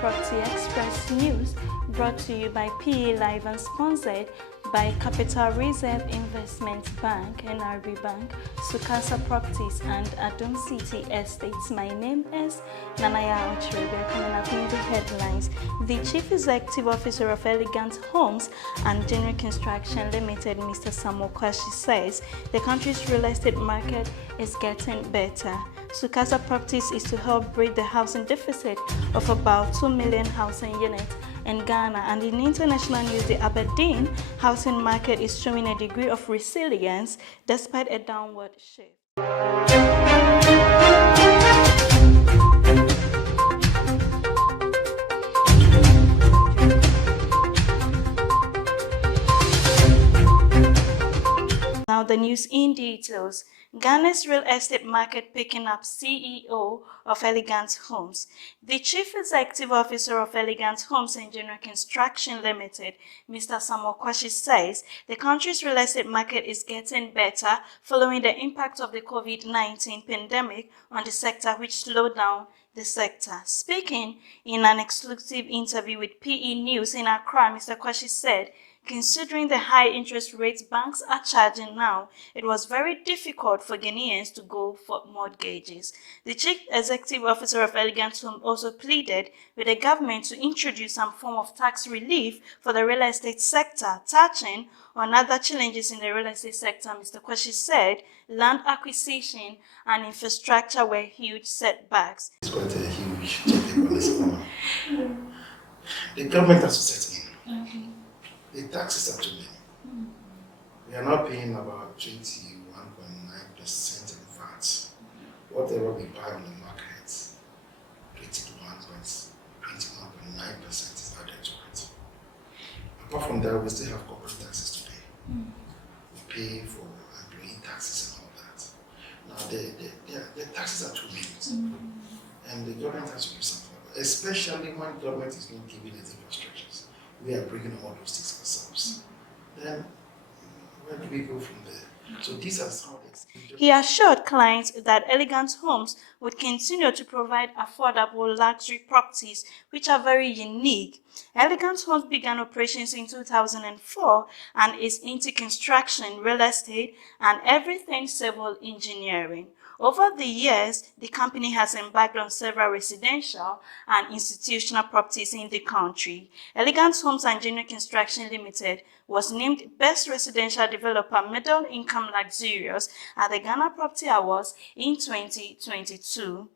Property Express News, brought to you by PE Live and sponsored by Capital Reserve Investment Bank, NRB Bank, Sukasa Properties and Adom City Estates. My name is Nanaya Ochirebe. Coming up in the headlines, the Chief Executive Officer of Elegant Homes and General Construction Limited, Mr. Samuel Kwashi, says the country's real estate market is getting better. Sukasa Properties is to help bridge the housing deficit of about 2 million housing units in Ghana. And in international news, the Aberdeen housing market is showing a degree of resilience despite a downward shift. Now the news in details. Ghana's real estate market picking up. CEO of Elegant Homes. The Chief Executive Officer of Elegant Homes and General Construction Limited, Mr. Samuel Kwashi, says the country's real estate market is getting better following the impact of the COVID-19 pandemic on the sector, which slowed down the sector. Speaking in an exclusive interview with PE News in Accra, Mr. Kwashi said, considering the high interest rates banks are charging now, it was very difficult for Ghanaians to go for mortgages. The Chief Executive Officer of Elegant Home also pleaded with the government to introduce some form of tax relief for the real estate sector. Touching on other challenges in the real estate sector, Mr. Kwashi said land acquisition and infrastructure were huge setbacks. It's quite a huge topic on its own. The government has to set in. Okay. The taxes are too many. We are now paying about 21.9% in VAT. Whatever we buy on the market, 21.9% is added to it. Apart from that, we still have corporate taxes to pay. We pay for employee taxes and all that. Now, the taxes are too many. And the government has to do something about it, especially when government is not giving us infrastructures. We are bringing all those things ourselves. Then, where do we go from there? So these are some of the... He assured clients that Elegant Homes would continue to provide affordable luxury properties which are very unique. Elegant Homes began operations in 2004 and is into construction, real estate, and everything civil engineering. Over the years, the company has embarked on several residential and institutional properties in the country. Elegant Homes and General Construction Limited was named Best Residential Developer Middle Income Luxurious at the Ghana Property Awards in 2022.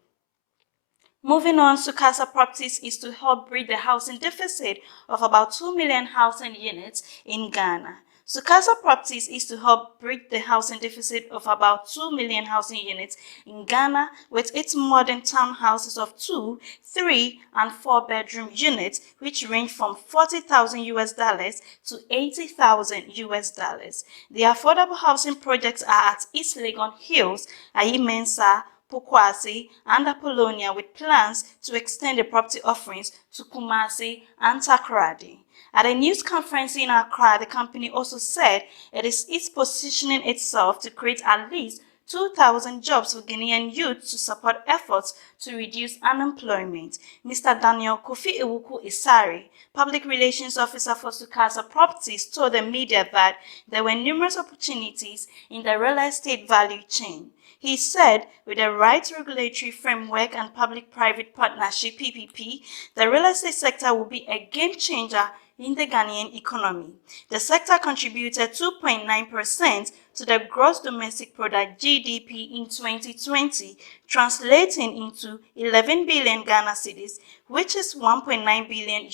Moving on, Sukasa Properties is to help bridge the housing deficit of about 2 million housing units in Ghana. Sukasa Properties is to help bridge the housing deficit of about 2 million housing units in Ghana with its modern townhouses of 2, 3, and 4-bedroom units, which range from $40,000 to $80,000. The affordable housing projects are at East Legon Hills, Ayimensa, Pokwasi, and Apollonia, with plans to extend the property offerings to Kumasi and Takoradi. At a news conference in Accra, the company also said it's positioning itself to create at least 2,000 jobs for Ghanaian youth to support efforts to reduce unemployment. Mr. Daniel Kofi Ewuku Isari, Public Relations Officer for Sukasa Properties, told the media that there were numerous opportunities in the real estate value chain. He said with the right regulatory framework and public-private partnership (PPP), the real estate sector will be a game changer in the Ghanaian economy. The sector contributed 2.9% to the gross domestic product (GDP) in 2020, translating into 11 billion Ghana cedis, which is $1.9 billion,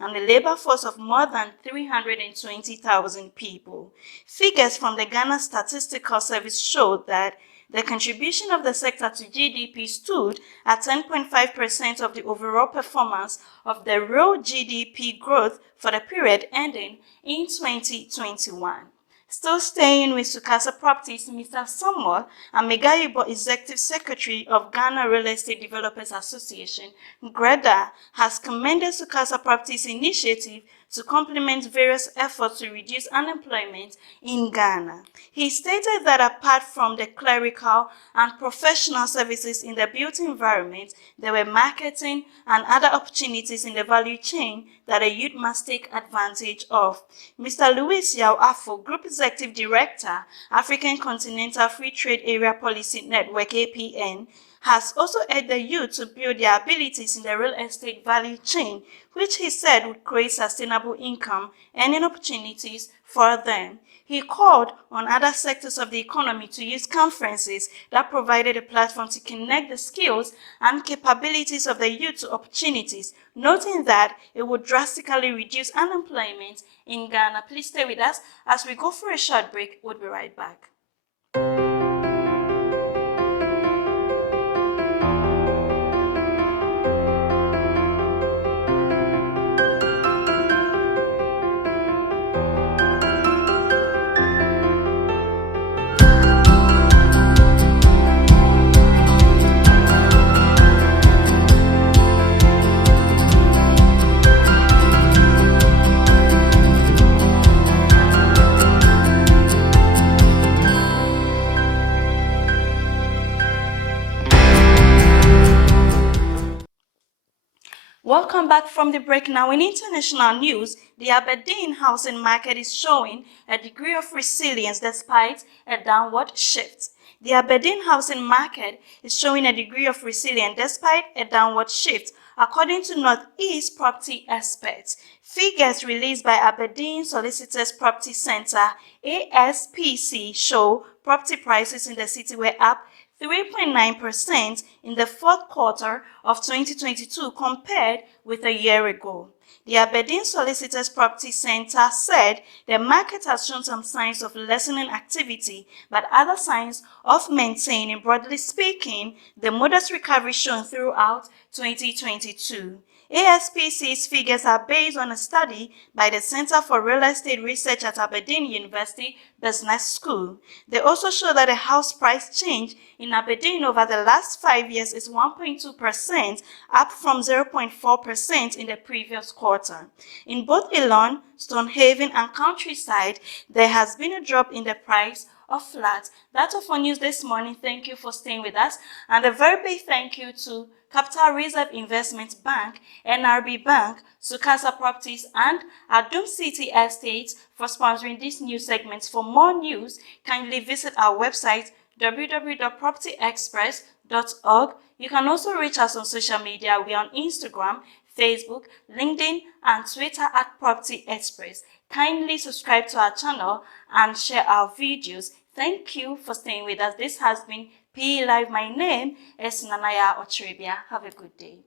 and a labor force of more than 320,000 people. Figures from the Ghana Statistical Service showed that the contribution of the sector to GDP stood at 10.5% of the overall performance of the real GDP growth for the period ending in 2021. Still staying with Sukasa Properties, Mr. Samuel Amegayibo, Executive Secretary of Ghana Real Estate Developers Association, GREDA, has commended Sukasa Properties' initiative to complement various efforts to reduce unemployment in Ghana. He stated that apart from the clerical and professional services in the built environment, there were marketing and other opportunities in the value chain that the youth must take advantage of. Mr. Louis Yao Afo, Group Executive Director, African Continental Free Trade Area Policy Network APN, has also urged the youth to build their abilities in the real estate value chain, which he said would create sustainable income earning opportunities for them. He called on other sectors of the economy to use conferences that provided a platform to connect the skills and capabilities of the youth to opportunities, noting that it would drastically reduce unemployment in Ghana. Please stay with us as we go for a short break. We'll be right back. Welcome back from the break. Now, in international news, the Aberdeen housing market is showing a degree of resilience despite a downward shift. The Aberdeen housing market is showing a degree of resilience despite a downward shift, according to Northeast property experts. Figures released by Aberdeen Solicitors Property Centre (ASPC) show property prices in the city were up 3.9% in the fourth quarter of 2022 compared with a year ago. The Aberdeen Solicitors Property Centre said the market has shown some signs of lessening activity, but other signs of maintaining. Broadly speaking, the modest recovery shown throughout 2022. ASPC's figures are based on a study by the Center for Real Estate Research at Aberdeen University Business School. They also show that the house price change in Aberdeen over the last 5 years is 1.2%, up from 0.4% in the previous quarter. In both Elon, Stonehaven, and Countryside, there has been a drop in the price of flats. That's all for news this morning. Thank you for staying with us, and a very big thank you to Capital Reserve Investment Bank, NRB Bank, Sukasa Properties, and Adum City Estates for sponsoring these news segments. For more news, kindly visit our website www.propertyexpress.org. You can also reach us on social media. We are on Instagram, Facebook, LinkedIn, and Twitter at Property Express. Kindly subscribe to our channel and share our videos. Thank you for staying with us. This has been PE Live. My name is Nanaya Otrebia. Have a good day.